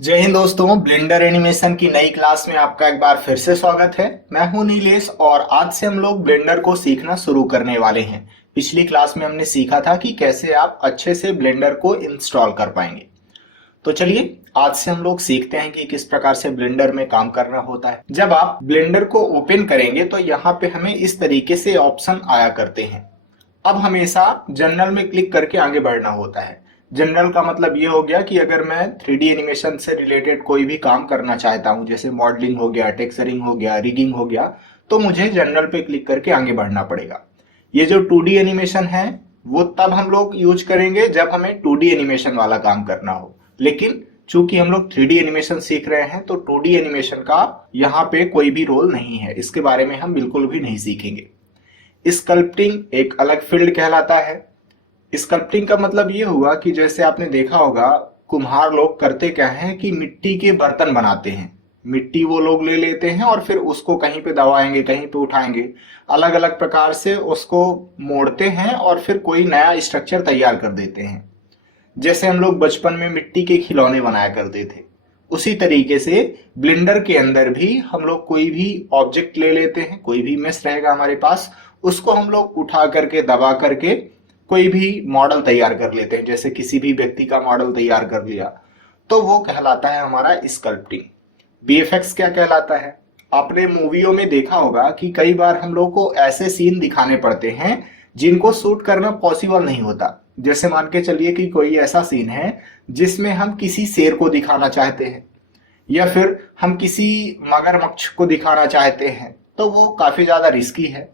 जय हिंद दोस्तों, blender animation की नई क्लास में आपका एक बार फिर से स्वागत है। मैं हूं नीलेश और आज से हम लोग ब्लेंडर को सीखना शुरू करने वाले हैं। पिछली क्लास में हमने सीखा था कि कैसे आप अच्छे से ब्लेंडर को इंस्टॉल कर पाएंगे। तो चलिए आज से हम लोग सीखते हैं कि किस प्रकार से ब्लेंडर में काम करना होता है। जब आप ब्लेंडर को ओपन करेंगे तो यहाँ पे हमें इस तरीके से ऑप्शन आया करते हैं। अब हमेशा जनरल में क्लिक करके आगे बढ़ना होता है। जनरल का मतलब ये हो गया कि अगर मैं 3D एनिमेशन से रिलेटेड कोई भी काम करना चाहता हूं, जैसे मॉडलिंग हो गया, टेक्सचरिंग हो गया, रिगिंग हो गया, तो मुझे जनरल पे क्लिक करके आगे बढ़ना पड़ेगा। ये जो 2D एनिमेशन है वो तब हम लोग यूज करेंगे जब हमें 2D एनिमेशन वाला काम करना हो। लेकिन चूंकि हम लोग 3D एनिमेशन सीख रहे हैं तो 2D एनिमेशन का यहाँ पे कोई भी रोल नहीं है, इसके बारे में हम बिल्कुल भी नहीं सीखेंगे। स्कल्पटिंग एक अलग फील्ड कहलाता है। स्कल्पटिंग का मतलब ये हुआ कि जैसे आपने देखा होगा, कुम्हार लोग करते क्या है कि मिट्टी के बर्तन बनाते हैं। मिट्टी वो लोग ले लेते हैं और फिर उसको कहीं पे दबाएंगे, कहीं पे उठाएंगे, अलग अलग प्रकार से उसको मोड़ते हैं और फिर कोई नया स्ट्रक्चर तैयार कर देते हैं। जैसे हम लोग बचपन में मिट्टी के खिलौने बनाया करते थे, उसी तरीके से ब्लेंडर के अंदर भी हम लोग कोई भी ऑब्जेक्ट ले लेते हैं, कोई भी मेश रहेगा हमारे पास, उसको हम लोग उठा करके दबा करके कोई भी मॉडल तैयार कर लेते हैं। जैसे किसी भी व्यक्ति का मॉडल तैयार कर लिया तो वो कहलाता है हमारा स्कल्पटिंग। बीएफएक्स क्या कहलाता है? आपने मूवियों में देखा होगा कि कई बार हम लोग को ऐसे सीन दिखाने पड़ते हैं जिनको शूट करना पॉसिबल नहीं होता। जैसे मान के चलिए कि कोई ऐसा सीन है जिसमें हम किसी शेर को दिखाना चाहते हैं या फिर हम किसी मगरमच्छ को दिखाना चाहते हैं, तो वो काफी ज्यादा रिस्की है।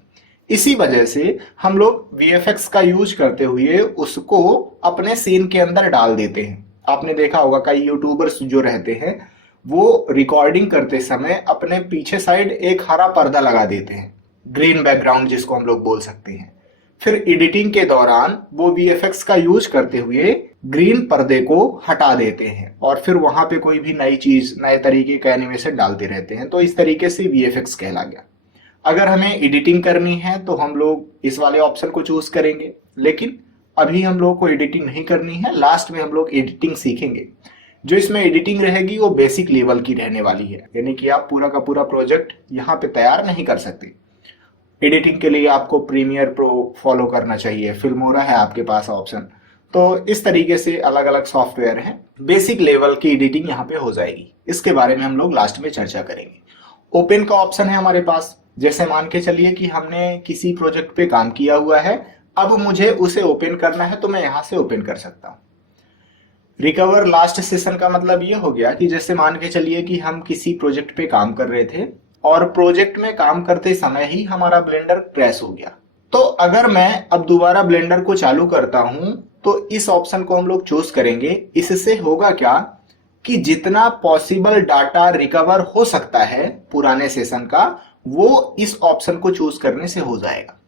इसी वजह से हम लोग वीएफएक्स का यूज करते हुए उसको अपने सीन के अंदर डाल देते हैं। आपने देखा होगा कई यूट्यूबर्स जो रहते हैं वो रिकॉर्डिंग करते समय अपने पीछे साइड एक हरा पर्दा लगा देते हैं, ग्रीन बैकग्राउंड जिसको हम लोग बोल सकते हैं। फिर एडिटिंग के दौरान वो वीएफएक्स का यूज करते हुए ग्रीन पर्दे को हटा देते हैं और फिर वहां पे कोई भी नई चीज, नए तरीके का एनिमेशन डालते रहते हैं। तो इस तरीके से वीएफएक्स कहला गया। अगर हमें एडिटिंग करनी है तो हम लोग इस वाले ऑप्शन को चूज करेंगे, लेकिन अभी हम लोग को एडिटिंग नहीं करनी है। लास्ट में हम लोग एडिटिंग सीखेंगे। जो इसमें एडिटिंग रहेगी वो बेसिक लेवल की रहने वाली है, यानी कि आप पूरा का पूरा प्रोजेक्ट यहाँ पे तैयार नहीं कर सकते। एडिटिंग के लिए आपको प्रीमियर प्रो फॉलो करना चाहिए, फिल्मोरा है आपके पास ऑप्शन। तो इस तरीके से अलग अलग सॉफ्टवेयर हैं, बेसिक लेवल की एडिटिंग यहाँ पे हो जाएगी। इसके बारे में हम लोग लास्ट में चर्चा करेंगे। ओपन का ऑप्शन है हमारे पास। जैसे मान के चलिए कि हमने किसी प्रोजेक्ट पे काम किया हुआ है, अब मुझे उसे ओपन करना है तो मैं यहां से ओपन कर सकता हूं। रिकवर लास्ट सेशन का मतलब ये हो गया कि जैसे मान के चलिए कि हम किसी प्रोजेक्ट पे काम कर रहे थे और प्रोजेक्ट में काम करते समय ही हमारा ब्लेंडर क्रैश हो गया, तो अगर मैं अब दोबारा ब्लेंडर को चालू करता हूं तो इस ऑप्शन को हम लोग चूज करेंगे। इससे होगा क्या कि जितना पॉसिबल डाटा रिकवर हो सकता है पुराने सेशन का, वो इस ऑप्शन को चूज करने से हो जाएगा।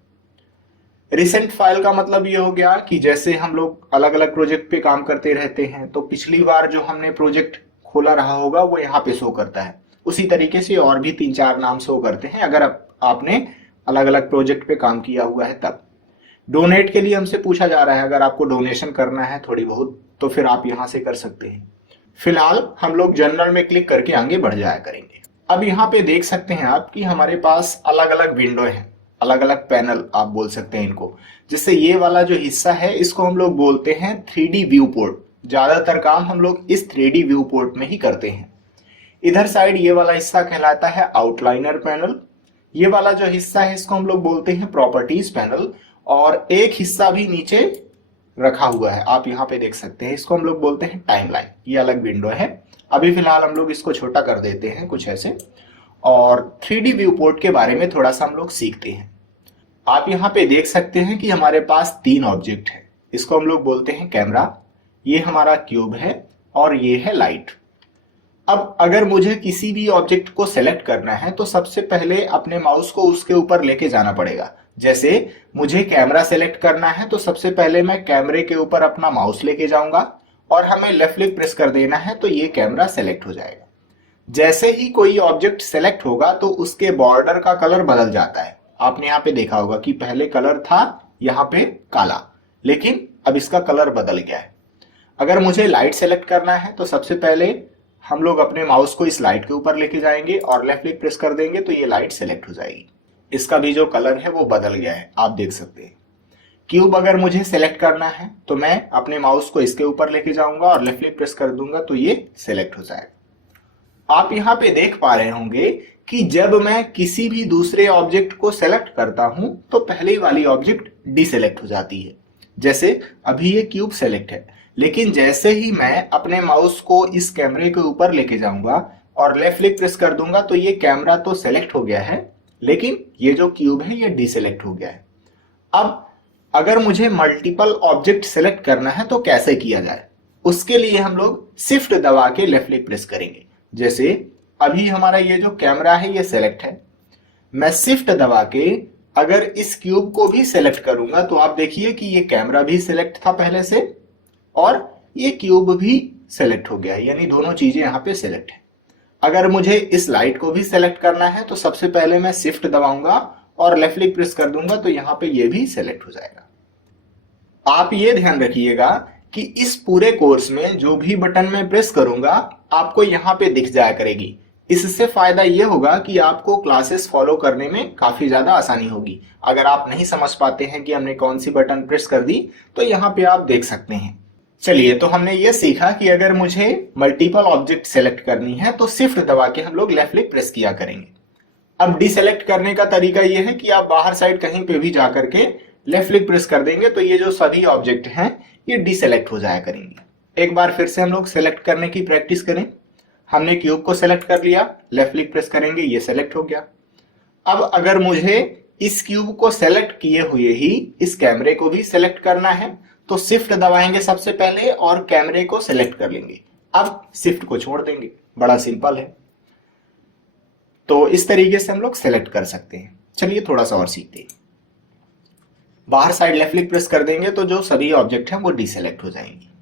रिसेंट फाइल का मतलब ये हो गया कि जैसे हम लोग अलग अलग प्रोजेक्ट पे काम करते रहते हैं तो पिछली बार जो हमने प्रोजेक्ट खोला रहा होगा वो यहाँ पे शो करता है। उसी तरीके से और भी 3-4 नाम शो करते हैं अगर आपने अलग अलग प्रोजेक्ट पे काम किया हुआ है तब। डोनेट के लिए हमसे पूछा जा रहा है, अगर आपको डोनेशन करना है थोड़ी बहुत तो फिर आप यहाँ से कर सकते हैं। फिलहाल हम लोग जनरल में क्लिक करके आगे बढ़ जाया करेंगे। अब यहाँ पे देख सकते हैं आप कि हमारे पास अलग अलग विंडो हैं, अलग अलग पैनल आप बोल सकते हैं इनको। जिससे ये वाला जो हिस्सा है इसको हम लोग बोलते हैं 3D व्यू पोर्ट। ज्यादातर काम हम लोग इस 3D व्यू पोर्ट में ही करते हैं। इधर साइड ये वाला हिस्सा कहलाता है आउटलाइनर पैनल। ये वाला जो हिस्सा है इसको हम लोग बोलते हैं प्रॉपर्टीज पैनल। और एक हिस्सा भी नीचे रखा हुआ है, आप यहाँ पे देख सकते हैं, इसको हम लोग बोलते हैं टाइमलाइन। ये अलग विंडो है। अभी फिलहाल हम लोग इसको छोटा कर देते हैं कुछ ऐसे, और 3D व्यू पोर्ट के बारे में थोड़ा सा हम लोग सीखते हैं। आप यहाँ पे देख सकते हैं कि हमारे पास 3 ऑब्जेक्ट है। इसको हम लोग बोलते हैं कैमरा, ये हमारा क्यूब है और ये है लाइट। अब अगर मुझे किसी भी ऑब्जेक्ट को सेलेक्ट करना है तो सबसे पहले अपने माउस को उसके ऊपर लेके जाना पड़ेगा। जैसे मुझे कैमरा सेलेक्ट करना है तो सबसे पहले मैं कैमरे के ऊपर अपना माउस लेके जाऊंगा और हमें लेफ्ट क्लिक प्रेस कर देना है तो ये कैमरा सेलेक्ट हो जाएगा। जैसे ही कोई ऑब्जेक्ट सेलेक्ट होगा तो उसके बॉर्डर का कलर बदल जाता है। आपने यहाँ पे देखा होगा कि पहले कलर था यहाँ पे काला, लेकिन अब इसका कलर बदल गया है। अगर मुझे लाइट सेलेक्ट करना है तो सबसे पहले हम लोग अपने माउस को इस लाइट के ऊपर लेके जाएंगे और लेफ्ट क्लिक प्रेस कर देंगे तो ये लाइट सेलेक्ट हो जाएगी। इसका भी जो कलर है वो बदल गया है, आप देख सकते हैं। क्यूब अगर मुझे सेलेक्ट करना है तो मैं अपने माउस को इसके ऊपर लेके जाऊंगा और लेफ्ट क्लिक प्रेस कर दूंगा तो ये सेलेक्ट हो जाएगा। आप यहाँ पे देख पा रहे होंगे कि जब मैं किसी भी दूसरे ऑब्जेक्ट को सेलेक्ट करता हूं तो पहले वाली ऑब्जेक्ट डीसेलेक्ट हो जाती है। जैसे अभी ये क्यूब सेलेक्ट है, लेकिन जैसे ही मैं अपने माउस को इस कैमरे के ऊपर लेके जाऊंगा और लेफ्ट क्लिक प्रेस कर दूंगा तो ये कैमरा तो सेलेक्ट हो गया है, लेकिन ये जो क्यूब है ये डीसेलेक्ट हो गया है। अब अगर मुझे मल्टीपल ऑब्जेक्ट सेलेक्ट करना है तो कैसे किया जाए, उसके लिए हम लोग शिफ्ट दबा के लेफ्ट क्लिक प्रेस करेंगे। जैसे अभी हमारा ये जो कैमरा है ये सेलेक्ट है, मैं शिफ्ट दबा के अगर इस क्यूब को भी सेलेक्ट करूंगा तो आप देखिए कि ये कैमरा भी सेलेक्ट था पहले से और ये क्यूब भी सेलेक्ट हो गया, यानी दोनों चीजें यहाँ पे सेलेक्ट है। अगर मुझे इस लाइट को भी सेलेक्ट करना है तो सबसे पहले मैं शिफ्ट दबाऊंगा और लेफ्ट क्लिक प्रेस कर दूंगा तो यहाँ पे ये भी सेलेक्ट हो जाएगा। आप ये ध्यान रखिएगा कि इस पूरे कोर्स में जो भी बटन मैं प्रेस करूंगा आपको यहाँ पे दिख जाया करेगी। इससे फायदा ये होगा कि आपको क्लासेस फॉलो करने में काफी ज्यादा आसानी होगी। अगर आप नहीं समझ पाते हैं कि हमने कौन सी बटन प्रेस कर दी तो यहाँ पे आप देख सकते हैं। चलिए, तो हमने ये सीखा कि अगर मुझे मल्टीपल ऑब्जेक्ट सेलेक्ट करनी है तो शिफ्ट दबा के हम लोग लेफ्ट क्लिक प्रेस किया करेंगे। अब डिसेलेक्ट करने का तरीका ये है कि आप बाहर साइड कहीं पे भी जा करके लेफ्ट क्लिक प्रेस कर देंगे तो ये जो सभी ऑब्जेक्ट हैं ये डिसेलेक्ट हो जाया करेंगे। एक बार फिर से हम लोग सेलेक्ट करने की प्रैक्टिस करें। हमने क्यूब को सेलेक्ट कर लिया, लेफ्ट क्लिक प्रेस करेंगे, ये सेलेक्ट हो गया। अब अगर मुझे इस क्यूब को सेलेक्ट किए हुए ही इस कैमरे को भी सेलेक्ट करना है तो शिफ्ट दबाएंगे सबसे पहले और कैमरे को सेलेक्ट कर लेंगे। अब शिफ्ट को छोड़ देंगे, बड़ा सिंपल है। तो इस तरीके से हम लोग सेलेक्ट कर सकते हैं। चलिए थोड़ा सा और सीखते हैं। बाहर साइड लेफ्ट क्लिक प्रेस कर देंगे तो जो सभी ऑब्जेक्ट हैं वो डीसेलेक्ट हो जाएंगे।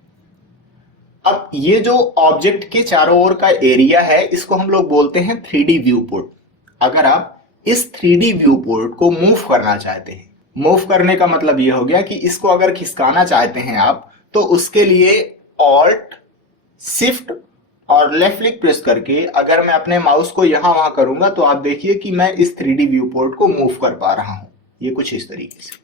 अब ये जो ऑब्जेक्ट के चारों ओर का एरिया है इसको हम लोग बोलते हैं 3D व्यू पोर्ट। अगर आप इस 3D व्यू पोर्ट को मूव करना चाहते हैं, मूव करने का मतलब ये हो गया कि इसको अगर खिसकाना चाहते हैं आप तो उसके लिए ऑल्ट शिफ्ट और लेफ्ट क्लिक प्रेस करके अगर मैं अपने माउस को यहां वहां करूंगा तो आप देखिए कि मैं इस 3D व्यू पोर्ट को मूव कर पा रहा हूं। ये कुछ इस तरीके से।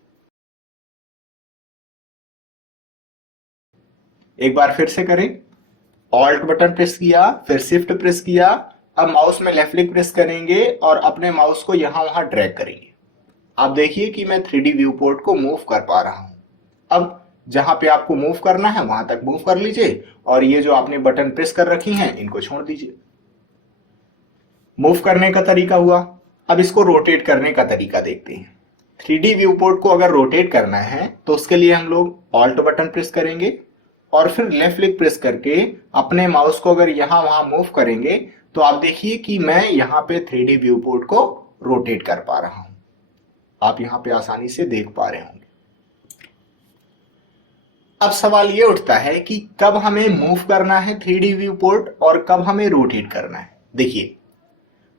एक बार फिर से करें, ऑल्ट बटन प्रेस किया, फिर शिफ्ट प्रेस किया, अब माउस में लेफ्ट क्लिक प्रेस करेंगे और अपने माउस को यहां वहां ड्रैग करेंगे। आप देखिए कि मैं 3D व्यू पोर्ट को मूव कर पा रहा हूं। अब जहां पे आपको मूव करना है वहां तक मूव कर लीजिए और ये जो आपने बटन प्रेस कर रखी हैं इनको छोड़ दीजिए। मूव करने का तरीका हुआ। अब इसको रोटेट करने का तरीका देखते हैं। 3D व्यू पोर्ट को अगर रोटेट करना है तो उसके लिए हम लोग ऑल्ट बटन प्रेस करेंगे और फिर लेफ्ट क्लिक प्रेस करके अपने माउस को अगर यहां वहां मूव करेंगे तो आप देखिए कि मैं यहां पे 3D व्यू पोर्ट को रोटेट कर पा रहा हूं। आप यहां पे आसानी से देख पा रहे होंगे। अब सवाल ये उठता है कि कब हमें मूव करना है 3D व्यू पोर्ट और कब हमें रोटेट करना है। देखिए,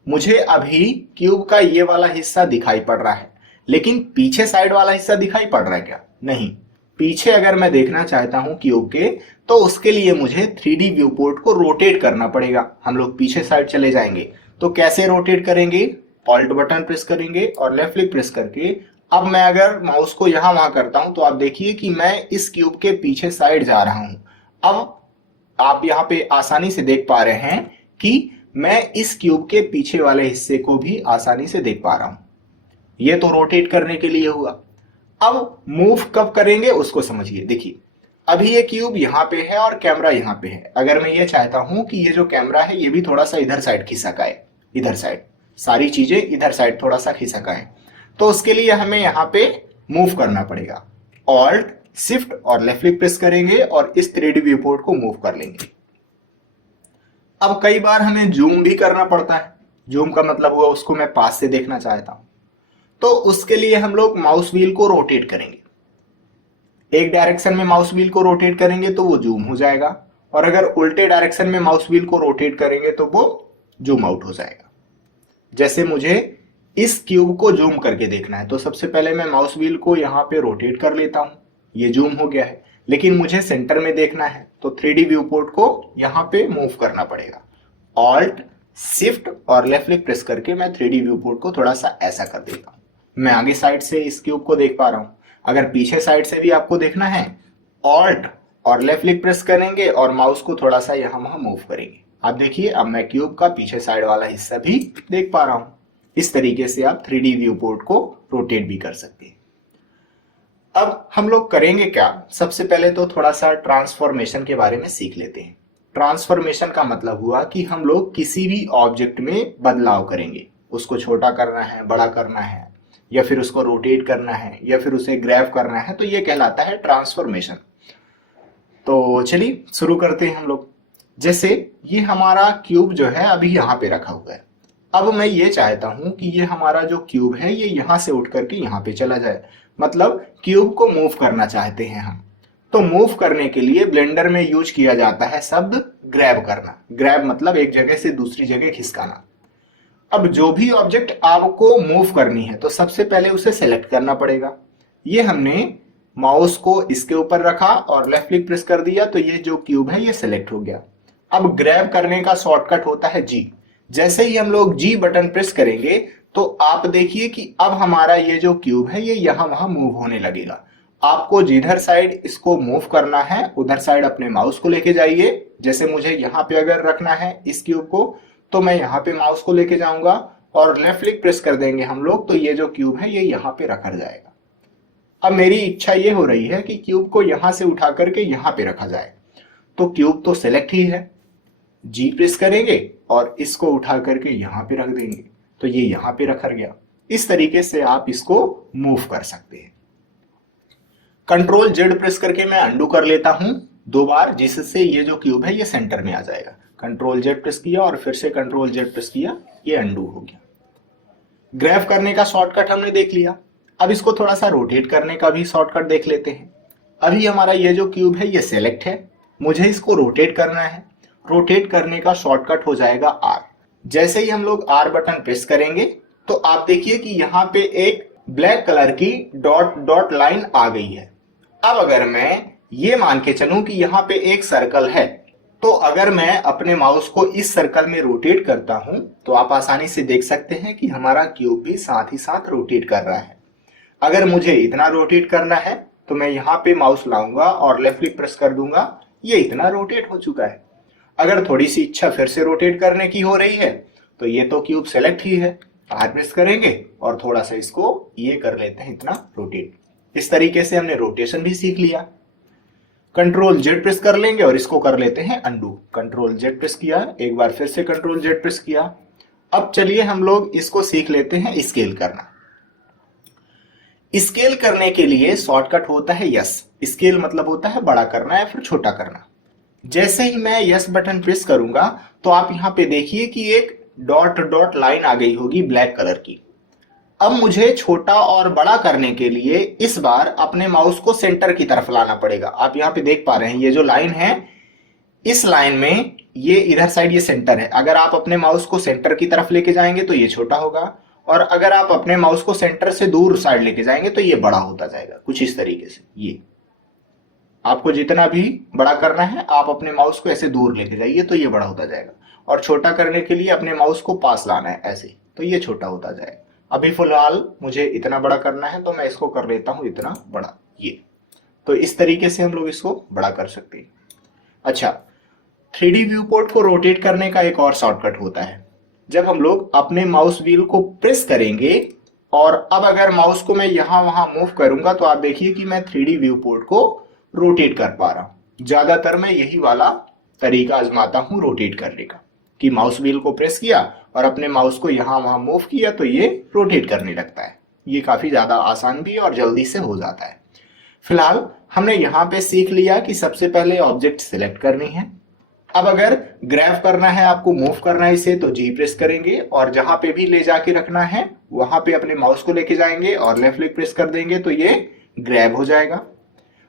मुझे अभी क्यूब का ये वाला हिस्सा दिखाई पड़ रहा है, लेकिन पीछे साइड वाला हिस्सा दिखाई पड़ रहा है क्या? नहीं। पीछे अगर मैं देखना चाहता हूं क्यूब के तो उसके लिए मुझे 3D व्यू पोर्ट को रोटेट करना पड़ेगा। हम लोग पीछे साइड चले जाएंगे। तो कैसे रोटेट करेंगे? ऑल्ट बटन प्रेस करेंगे और लेफ्ट क्लिक प्रेस करके अब मैं अगर माउस को यहां वहां करता हूं तो आप देखिए कि मैं इस क्यूब के पीछे साइड जा रहा हूं। अब आप यहां पे आसानी से देख पा रहे हैं कि मैं इस क्यूब के पीछे वाले हिस्से को भी आसानी से देख पा रहा हूं। ये तो रोटेट करने के लिए हुआ। अब मूव कब करेंगे उसको समझिए। देखिए, अभी ये क्यूब यहाँ पे है और कैमरा यहाँ पे है। अगर मैं ये चाहता हूं कि ये जो कैमरा है ये भी थोड़ा सा इधर साइड खिसक आए, इधर साइड सारी चीजें इधर साइड थोड़ा सा खिसक आए, तो उसके लिए हमें यहाँ पे मूव करना पड़ेगा। ऑल्ट शिफ्ट और लेफ्ट क्लिक प्रेस करेंगे और इस 3D व्यू पोर्ट को मूव कर लेंगे। अब कई बार हमें जूम भी करना पड़ता है। जूम का मतलब हुआ उसको मैं पास से देखना चाहता हूं, तो उसके लिए हम लोग माउस व्हील को रोटेट करेंगे। एक डायरेक्शन में माउस व्हील को रोटेट करेंगे तो वो जूम हो जाएगा, और अगर उल्टे डायरेक्शन में माउस व्हील को रोटेट करेंगे तो वो जूम आउट हो जाएगा। जैसे मुझे इस क्यूब को जूम करके देखना है तो सबसे पहले मैं माउस व्हील को यहाँ पे रोटेट कर लेता हूं, ये जूम हो गया है। लेकिन मुझे सेंटर में देखना है तो 3D व्यू पोर्ट को यहाँ पे मूव करना पड़ेगा। ऑल्ट शिफ्ट और लेफ्ट क्लिक प्रेस करके मैं 3D व्यू पोर्ट को थोड़ा सा ऐसा कर देता हूँ। मैं आगे साइड से इस क्यूब को देख पा रहा हूँ। अगर पीछे साइड से भी आपको देखना है, ऑल्ट और लेफ्ट क्लिक प्रेस करेंगे और माउस को थोड़ा सा यहाँ वहां मूव करेंगे। आप देखिए अब मैं क्यूब का पीछे साइड वाला हिस्सा भी देख पा रहा हूं। इस तरीके से आप 3D व्यू पोर्ट को रोटेट भी कर सकते हैं। अब हम लोग करेंगे क्या, सबसे पहले तो थोड़ा सा ट्रांसफॉर्मेशन के बारे में सीख लेते हैं। ट्रांसफॉर्मेशन का मतलब हुआ कि हम लोग किसी भी ऑब्जेक्ट में बदलाव करेंगे। उसको छोटा करना है, बड़ा करना है, या फिर उसको रोटेट करना है, या फिर उसे ग्रैब करना है, तो ये कहलाता है ट्रांसफॉर्मेशन। तो चलिए शुरू करते हैं हम लोग। जैसे ये हमारा क्यूब जो है अभी यहाँ पे रखा हुआ है। अब मैं ये चाहता हूं कि ये हमारा जो क्यूब है ये यहाँ से उठ करके यहाँ पे चला जाए, मतलब क्यूब को मूव करना चाहते हैं हम। तो मूव करने के लिए ब्लेंडर में यूज किया जाता है शब्द ग्रैब करना। ग्रैब मतलब एक जगह से दूसरी जगह खिसकाना। अब जो भी ऑब्जेक्ट आपको मूव करनी है तो सबसे पहले उसे सेलेक्ट करना पड़ेगा। ये हमने माउस को इसके ऊपर रखा और लेफ्ट क्लिक प्रेस कर दिया तो ये जो क्यूब है ये सेलेक्ट हो गया। अब ग्रैब करने का शॉर्टकट होता है जी। जैसे ही हम लोग जी बटन प्रेस करेंगे तो आप देखिए कि अब हमारा ये जो क्यूब है ये यहाँ वहां मूव होने लगेगा। आपको जिधर साइड इसको मूव करना है उधर साइड अपने माउस को लेके जाइए। जैसे मुझे यहाँ पे अगर रखना है इस क्यूब को तो मैं यहाँ पे माउस को लेके जाऊंगा और लेफ्ट क्लिक प्रेस कर देंगे हम लोग तो ये जो क्यूब है ये यहाँ पे रखा जाएगा। अब मेरी इच्छा ये हो रही है कि क्यूब को यहां से उठा करके यहां पे रखा जाए। तो क्यूब तो सेलेक्ट ही है, जी प्रेस करेंगे और इसको उठा करके यहां पे रख देंगे तो ये यहां पे रखा गया। इस तरीके से आप इसको मूव कर सकते हैं। कंट्रोल जेड प्रेस करके मैं अंडू कर लेता हूं 2 बार, जिससे ये जो क्यूब है ये सेंटर में आ जाएगा। कंट्रोल जेड प्रेस किया और फिर से कंट्रोल जेड प्रेस किया, ये अंडू हो गया। ग्रैब करने का शॉर्टकट हमने देख लिया। अब इसको थोड़ा सा रोटेट करने का भी शॉर्टकट देख लेते हैं। अभी हमारा ये जो क्यूब है ये सेलेक्ट है, मुझे इसको रोटेट करना है। रोटेट करने का शॉर्टकट हो जाएगा आर। जैसे ही हम लोग आर बटन प्रेस करेंगे तो आप देखिए कि यहाँ पे एक ब्लैक कलर की डॉट डॉट लाइन आ गई है। अब अगर मैं ये मान के चलूं कि यहाँ पे एक सर्कल है तो अगर मैं अपने माउस को इस सर्कल में रोटेट करता हूं तो आप आसानी से देख सकते हैं कि हमारा क्यूब भी साथ ही साथ रोटेट कर रहा है। अगर मुझे इतना रोटेट करना है तो मैं यहाँ पे माउस लाऊंगा और लेफ्ट क्लिक प्रेस कर दूंगा, ये इतना रोटेट हो चुका है। अगर थोड़ी सी इच्छा फिर से रोटेट करने की हो रही है तो ये तो क्यूब सेलेक्ट ही है, आर प्रेस करेंगे और थोड़ा सा इसको ये कर लेते हैं इतना रोटेट। इस तरीके से हमने रोटेशन भी सीख लिया। कंट्रोल जेड प्रेस कर लेंगे और इसको कर लेते हैं अंडू। कंट्रोल जेड प्रेस किया, एक बार फिर से कंट्रोल जेड प्रेस किया। अब चलिए हम लोग इसको सीख लेते हैं स्केल करना। स्केल करने के लिए शॉर्टकट होता है यस। स्केल मतलब होता है बड़ा करना या फिर छोटा करना। जैसे ही मैं यस बटन प्रेस करूंगा तो आप यहाँ पे देखिए कि एक डॉट डॉट लाइन आ गई होगी ब्लैक कलर की। अब मुझे छोटा और बड़ा करने के लिए इस बार अपने माउस को सेंटर की तरफ लाना पड़ेगा। आप यहाँ पे देख पा रहे हैं ये जो लाइन है, इस लाइन में ये इधर साइड ये सेंटर है। अगर आप अपने माउस को सेंटर की तरफ लेके जाएंगे तो ये छोटा होगा, और अगर आप अपने माउस को सेंटर से दूर साइड लेके जाएंगे तो ये बड़ा होता जाएगा। कुछ इस तरीके से ये आपको जितना भी बड़ा करना है आप अपने माउस को ऐसे दूर लेके जाइए तो ये बड़ा होता जाएगा, और छोटा करने के लिए अपने माउस को पास लाना है ऐसे तो ये छोटा होता जाएगा। अभी फिलहाल मुझे इतना बड़ा करना है तो मैं इसको कर लेता हूं इतना बड़ा, ये। तो इस तरीके से हम लोग इसको बड़ा कर सकते हैं। अच्छा, 3D व्यू पोर्ट को रोटेट करने का एक और शॉर्टकट होता है। जब हम लोग अपने माउस व्हील को प्रेस करेंगे और अब अगर माउस को मैं यहां वहां मूव करूंगा तो आप देखिए कि मैं 3D व्यू पोर्ट को रोटेट कर पा रहा हूं। ज्यादातर मैं यही वाला तरीका आजमाता हूं रोटेट करने का, कि माउस व्हील को प्रेस किया और अपने माउस को यहां वहां मूव किया तो ये रोटेट करने लगता है। ये काफी ज्यादा आसान भी और जल्दी से हो जाता है। फिलहाल हमने यहाँ पे सीख लिया कि सबसे पहले ऑब्जेक्ट सिलेक्ट करनी है। अब अगर ग्रैब करना है, आपको मूव करना है इसे, तो जी प्रेस करेंगे और जहां पे भी ले जाके रखना है वहां पे अपने माउस को लेके जाएंगे और लेफ्ट क्लिक प्रेस कर देंगे तो ये ग्रैब हो जाएगा।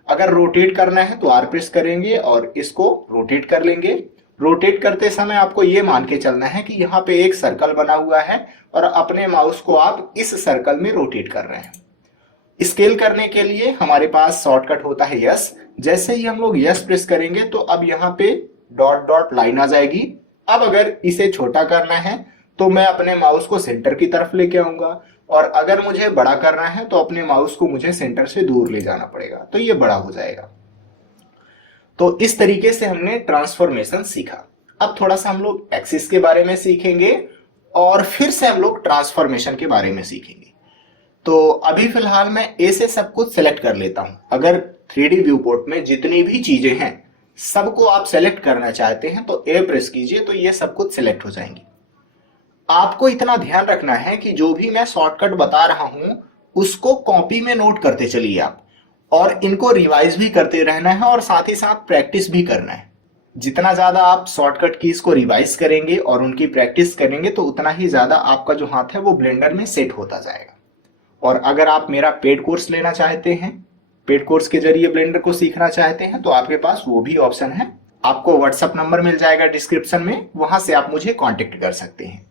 अगर रोटेट करना है तो आर प्रेस करेंगे और इसको रोटेट कर लेंगे। रोटेट करते समय आपको ये मान के चलना है कि यहाँ पे एक सर्कल बना हुआ है और अपने माउस को आप इस सर्कल में रोटेट कर रहे हैं। स्केल करने के लिए हमारे पास शॉर्टकट होता है यस। जैसे ही हम लोग यस प्रेस करेंगे तो अब यहाँ पे डॉट डॉट लाइन आ जाएगी। अब अगर इसे छोटा करना है तो मैं अपने माउस को सेंटर की तरफ लेके आऊंगा, और अगर मुझे बड़ा करना है तो अपने माउस को मुझे सेंटर से दूर ले जाना पड़ेगा, तो ये बड़ा हो जाएगा। तो इस तरीके से हमने ट्रांसफॉर्मेशन सीखा। अब थोड़ा सा हम लोग एक्सिस के बारे में सीखेंगे और फिर से हम लोग ट्रांसफॉर्मेशन के बारे में सीखेंगे। तो अभी फिलहाल मैं ए से सब कुछ सेलेक्ट कर लेता हूं। अगर 3D व्यू पोर्ट में जितनी भी चीजें हैं सबको आप सेलेक्ट करना चाहते हैं तो ए प्रेस कीजिए, तो ये सब कुछ सेलेक्ट हो जाएंगी। आपको इतना ध्यान रखना है कि जो भी मैं शॉर्टकट बता रहा हूं उसको कॉपी में नोट करते चलिए आप, और इनको रिवाइज भी करते रहना है और साथ ही साथ प्रैक्टिस भी करना है। जितना ज्यादा आप शॉर्टकट कीज को रिवाइज करेंगे और उनकी प्रैक्टिस करेंगे तो उतना ही ज्यादा आपका जो हाथ है वो ब्लेंडर में सेट होता जाएगा। और अगर आप मेरा पेड कोर्स लेना चाहते हैं, पेड कोर्स के जरिए ब्लेंडर को सीखना चाहते हैं, तो आपके पास वो भी ऑप्शन है। आपको व्हाट्सएप नंबर मिल जाएगा डिस्क्रिप्शन में, वहां से आप मुझे कांटेक्ट कर सकते हैं।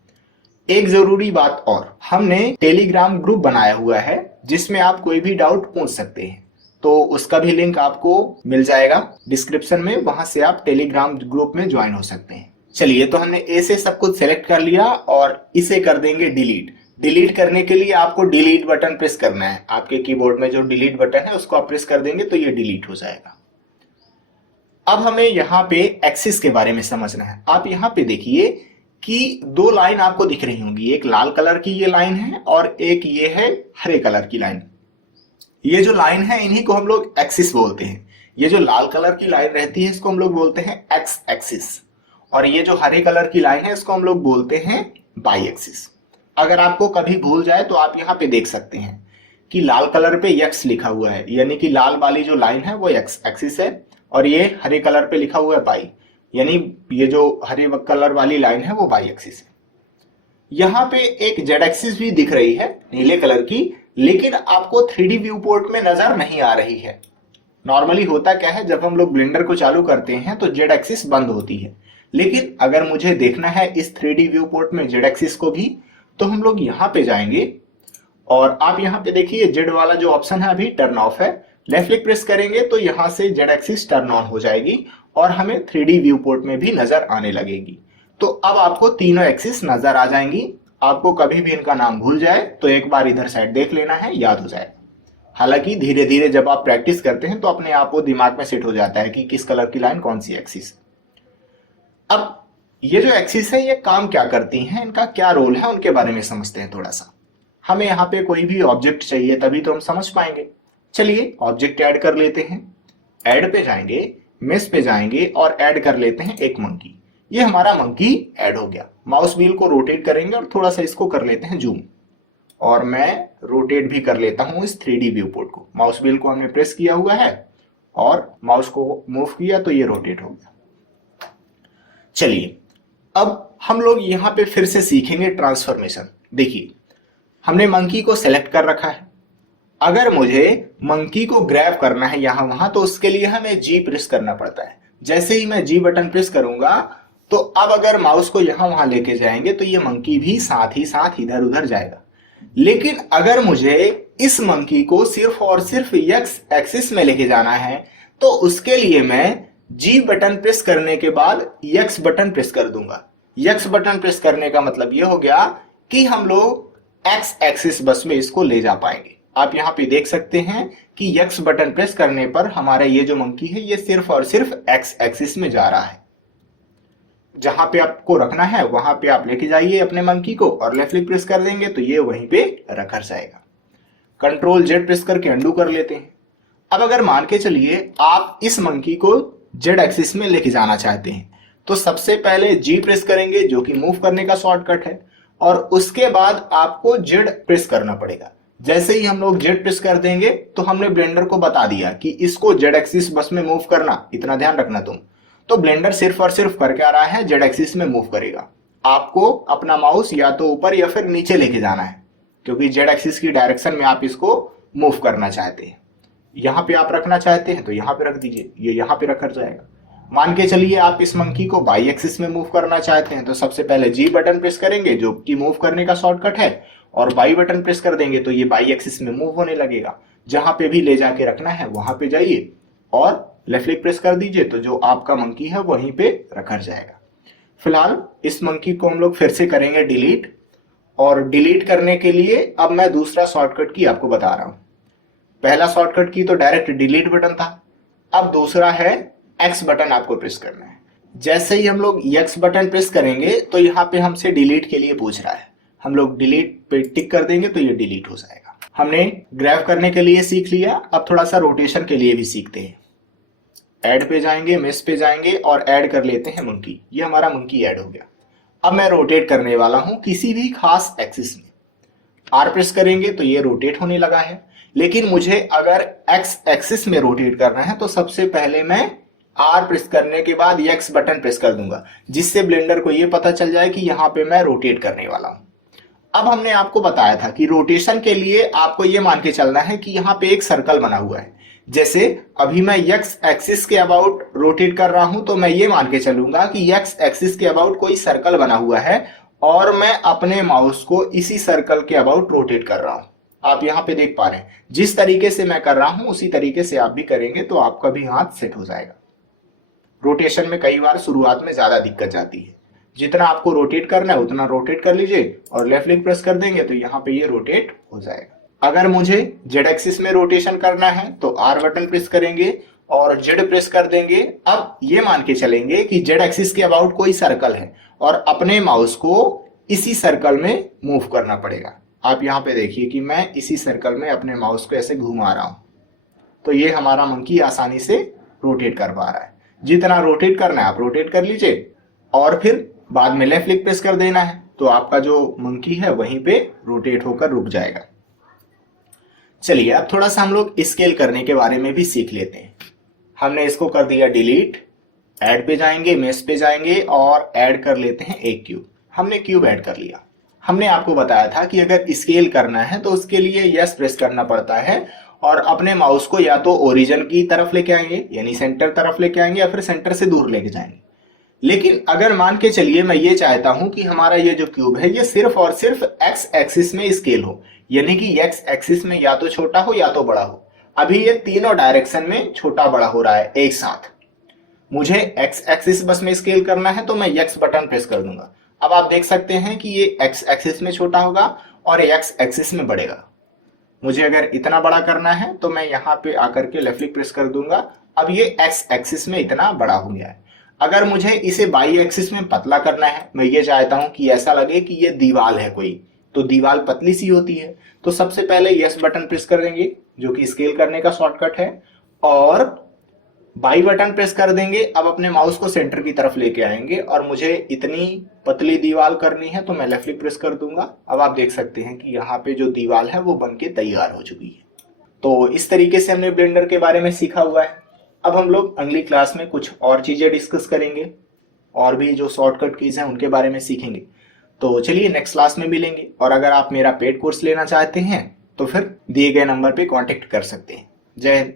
एक जरूरी बात और, हमने टेलीग्राम ग्रुप बनाया हुआ है जिसमें आप कोई भी डाउट पूछ सकते हैं, तो उसका भी लिंक आपको मिल जाएगा डिस्क्रिप्शन में, वहां से आप टेलीग्राम ग्रुप में ज्वाइन हो सकते हैं। चलिए, तो हमने ए से सब कुछ सेलेक्ट कर लिया और इसे कर देंगे डिलीट। डिलीट करने के लिए आपको डिलीट बटन प्रेस करना है। आपके कीबोर्ड में जो डिलीट बटन है उसको आप प्रेस कर देंगे तो ये डिलीट हो जाएगा। अब हमें यहाँ पे एक्सिस के बारे में समझना है। आप यहाँ पे देखिए कि दो लाइन आपको दिख रही होंगी, एक लाल कलर की ये लाइन है और एक ये है हरे कलर की लाइन। ये जो लाइन है इन्हीं को हम लोग एक्सिस बोलते हैं। ये जो लाल कलर की लाइन रहती है इसको हम लोग बोलते हैं एक्स एक्सिस, और ये जो हरे कलर की लाइन है इसको हम लोग बोलते हैं वाई एक्सिस। अगर आपको कभी भूल जाए तो आप यहाँ पे देख सकते हैं कि लाल कलर पे एक्स लिखा हुआ है, यानी कि लाल वाली जो लाइन है वो एक्स एक्सिस है, और ये हरे कलर पे लिखा हुआ है वाई, यानी ये जो हरे कलर वाली लाइन है वो वाई एक्सिस है। यहाँ पे एक जेड एक्सिस भी दिख रही है नीले कलर की, लेकिन आपको 3D व्यू पोर्ट में नजर नहीं आ रही है। नॉर्मली होता क्या है, जब हम लोग ब्लेंडर को चालू करते हैं तो जेड एक्सिस बंद होती है, लेकिन अगर मुझे देखना है इस 3D व्यू पोर्ट में जेड एक्सिस को भी, तो हम लोग यहाँ पे जाएंगे और आप यहाँ पे देखिए जेड वाला जो ऑप्शन है अभी टर्न ऑफ है। लेफ्ट क्लिक प्रेस करेंगे तो यहाँ से जेड एक्सिस टर्न ऑन हो जाएगी और हमें 3D व्यू पोर्ट में भी नजर आने लगेगी। तो अब आपको तीनों एक्सिस नजर आ जाएंगी। आपको कभी भी इनका नाम भूल जाए तो एक बार इधर साइड देख लेना है, याद हो जाए। हालांकि धीरे धीरे जब आप प्रैक्टिस करते हैं तो अपने आप वो दिमाग में सेट हो जाता है कि किस कलर की लाइन कौन सी एक्सिस। अब ये जो एक्सिस है ये काम क्या करती हैं, इनका क्या रोल है, उनके बारे में समझते हैं थोड़ा सा। हमें यहाँ पे कोई भी ऑब्जेक्ट चाहिए तभी तो हम समझ पाएंगे। चलिए ऑब्जेक्ट ऐड कर लेते हैं। ऐड पे जाएंगे, मेश पे जाएंगे और ऐड कर लेते हैं एक मंकी। ये हमारा मंकी ऐड हो गया। माउस व्हील को रोटेट करेंगे और थोड़ा सा इसको कर लेते हैं जूम, और मैं रोटेट भी कर लेता हूं इस 3D व्यू पोर्ट को। माउस व्हील को हमने प्रेस किया हुआ है और माउस को मूव किया तो ये रोटेट हो गया। चलिए अब हम लोग यहाँ पे फिर से सीखेंगे ट्रांसफॉर्मेशन। देखिए हमने मंकी को सेलेक्ट कर रखा है। अगर मुझे मंकी को ग्रैब करना है यहां वहां तो उसके लिए हमें जी प्रेस करना पड़ता है। जैसे ही मैं जी बटन प्रेस करूंगा तो अब अगर माउस को यहां वहां लेके जाएंगे तो ये मंकी भी साथ ही साथ इधर उधर जाएगा। लेकिन अगर मुझे इस मंकी को सिर्फ और सिर्फ एक्स एक्सिस में लेके जाना है तो उसके लिए मैं जी बटन प्रेस करने के बाद एक्स बटन प्रेस कर दूंगा। एक्स बटन प्रेस करने का मतलब ये हो गया कि हम लोग एक्स एक्सिस बस में इसको ले जा पाएंगे। आप यहाँ पे देख सकते हैं कि एक्स बटन प्रेस करने पर हमारा ये जो मंकी है ये सिर्फ और सिर्फ एक्स एक्सिस में जा रहा है। जहां पे आपको रखना है वहां पे आप लेके जाइए अपने मंकी को और लेफ्ट क्लिक प्रेस कर देंगे तो ये वहीं पे रखा जाएगा। कंट्रोल जेड प्रेस करके अंडू कर लेते हैं। अब अगर मान के चलिए आप इस मंकी को जेड एक्सिस में लेके जाना चाहते हैं तो सबसे पहले जी प्रेस करेंगे जो कि मूव करने का शॉर्टकट है, और उसके बाद आपको जेड प्रेस करना पड़ेगा। जैसे ही हम लोग जेड प्रेस कर देंगे तो हमने ब्लेंडर को बता दिया कि इसको जेड एक्सिस बस में मूव करना, इतना ध्यान रखना तुम। तो ब्लेंडर सिर्फ और सिर्फ कर क्या रहा है, जेड एक्सिस में मूव करेगा। आपको अपना माउस या तो ऊपर या फिर नीचे लेके जाना है, क्योंकि जेड एक्सिस की डायरेक्शन में आप इसको मूव करना चाहते हैं। यहाँ पे आप रखना चाहते हैं तो यहाँ पे रख दीजिए, ये यहाँ पे रखा जाएगा। मान के चलिए आप इस मंकी को वाई एक्सिस में मूव करना चाहते हैं तो सबसे पहले जी बटन प्रेस करेंगे जो कि मूव करने का शॉर्टकट है, और वाई बटन प्रेस कर देंगे तो ये वाई एक्सिस में मूव होने लगेगा। जहां पे भी ले जाके रखना है वहां पे जाइए और लेफ्ट क्लिक प्रेस कर दीजिए, तो जो आपका मंकी है वहीं पे रखा जाएगा। फिलहाल इस मंकी को हम लोग फिर से करेंगे डिलीट, और डिलीट करने के लिए अब मैं दूसरा शॉर्टकट की आपको बता रहा हूं। पहला शॉर्टकट की तो डायरेक्ट डिलीट बटन था, अब दूसरा है एक्स बटन आपको प्रेस करना है। जैसे ही हम लोग एक्स बटन प्रेस करेंगे तो यहाँ पे हमसे डिलीट के लिए पूछ रहा है, हम लोग डिलीट पे टिक कर देंगे तो ये डिलीट हो जाएगा। हमने ग्रैब करने के लिए सीख लिया, अब थोड़ा सा रोटेशन के लिए भी सीखते हैं। ऐड पे जाएंगे, मेश पे जाएंगे और ऐड कर लेते हैं मंकी। ये हमारा मंकी ऐड हो गया। अब मैं रोटेट करने वाला हूं किसी भी खास एक्सिस में। आर प्रेस करेंगे तो ये रोटेट होने लगा है, लेकिन मुझे अगर एक्स एक्सिस में रोटेट करना है तो सबसे पहले मैं आर प्रेस करने के बाद एक्स बटन प्रेस कर दूंगा, जिससे ब्लेंडर को ये पता चल जाए कि यहाँ पे मैं रोटेट करने वाला हूं। अब हमने आपको बताया था कि रोटेशन के लिए आपको ये मान के चलना है कि यहाँ पे एक सर्कल बना हुआ है। जैसे अभी मैं एक्स एक्सिस के अबाउट रोटेट कर रहा हूं तो मैं ये मान के चलूंगा कि एक्स एक्सिस के अबाउट कोई सर्कल बना हुआ है और मैं अपने माउस को इसी सर्कल के अबाउट रोटेट कर रहा हूं। आप यहाँ पे देख पा रहे हैं, जिस तरीके से मैं कर रहा हूं उसी तरीके से आप भी करेंगे तो आपका भी हाथ सेट हो जाएगा। रोटेशन में कई बार शुरुआत में ज्यादा दिक्कत जाती है, जितना आपको रोटेट करना है उतना रोटेट कर लीजिए और लेफ्ट क्लिक प्रेस कर देंगे तो यहाँ पे ये रोटेट हो जाएगा। अगर मुझे जेड एक्सिस में रोटेशन करना है तो आर बटन प्रेस करेंगे और जेड प्रेस कर देंगे। अब ये मान के चलेंगे कि जेड एक्सिस के अबाउट कोई सर्कल है और अपने माउस को इसी सर्कल में मूव करना पड़ेगा। आप यहाँ पे देखिए कि मैं इसी सर्कल में अपने माउस को ऐसे घुमा रहा हूं, तो ये हमारा मंकी आसानी से रोटेट कर पा रहा है। जितना रोटेट करना है आप रोटेट कर लीजिए और फिर बाद में लेफ्ट क्लिक प्रेस कर देना है तो आपका जो मंकी है वहीं पे रोटेट होकर रुक जाएगा। चलिए अब थोड़ा सा हम लोग स्केल करने के बारे में भी सीख लेते हैं। हमने इसको कर दिया डिलीट, ऐड पे जाएंगे, मेश पे जाएंगे और ऐड कर लेते हैं एक क्यूब। हमने क्यूब ऐड कर लिया। हमने आपको बताया था कि अगर स्केल करना है तो उसके लिए यस प्रेस करना पड़ता है और अपने माउस को या तो ओरिजिन की तरफ लेके आएंगे यानी सेंटर तरफ लेके आएंगे या फिर सेंटर से दूर लेके जाएंगे। लेकिन अगर मान के चलिए मैं ये चाहता हूं कि हमारा ये जो क्यूब है ये सिर्फ और सिर्फ एक्स एक्सिस में स्केल हो, यानी कि एक्स एक्सिस में या तो छोटा हो या तो बड़ा हो। अभी ये तीनों डायरेक्शन में छोटा बड़ा हो रहा है एक साथ। मुझे एक्स एक्सिस बस में स्केल करना है तो मैं एक्स बटन प्रेस कर दूंगा। अब आप देख सकते हैं कि ये एक्स एक्सिस में छोटा होगा और एक्स एक्सिस में बढ़ेगा। मुझे अगर इतना बड़ा करना है तो मैं यहाँ पे आकर के लेफ्ट क्लिक प्रेस कर दूंगा। अब ये एक्स एक्सिस में इतना बड़ा हो गया है। अगर मुझे इसे बाई एक्सिस में पतला करना है, मैं ये चाहता हूं कि ऐसा लगे कि ये दीवार है कोई, तो दीवार पतली सी होती है, तो सबसे पहले यस बटन प्रेस कर देंगे जो कि स्केल करने का शॉर्टकट है और बाई बटन प्रेस कर देंगे। अब अपने माउस को सेंटर की तरफ लेके आएंगे और मुझे इतनी पतली दीवार करनी है तो मैं लेफ्ट क्लिक प्रेस कर दूंगा। अब आप देख सकते हैं कि यहाँ पे जो दीवार है वो बन के तैयार हो चुकी है। तो इस तरीके से हमने ब्लेंडर के बारे में सीखा हुआ है। अब हम लोग अगली क्लास में कुछ और चीजें डिस्कस करेंगे और भी जो शॉर्टकट कीज हैं उनके बारे में सीखेंगे। तो चलिए नेक्स्ट क्लास में मिलेंगे, और अगर आप मेरा पेड कोर्स लेना चाहते हैं तो फिर दिए गए नंबर पे कांटेक्ट कर सकते हैं। जय हिंद।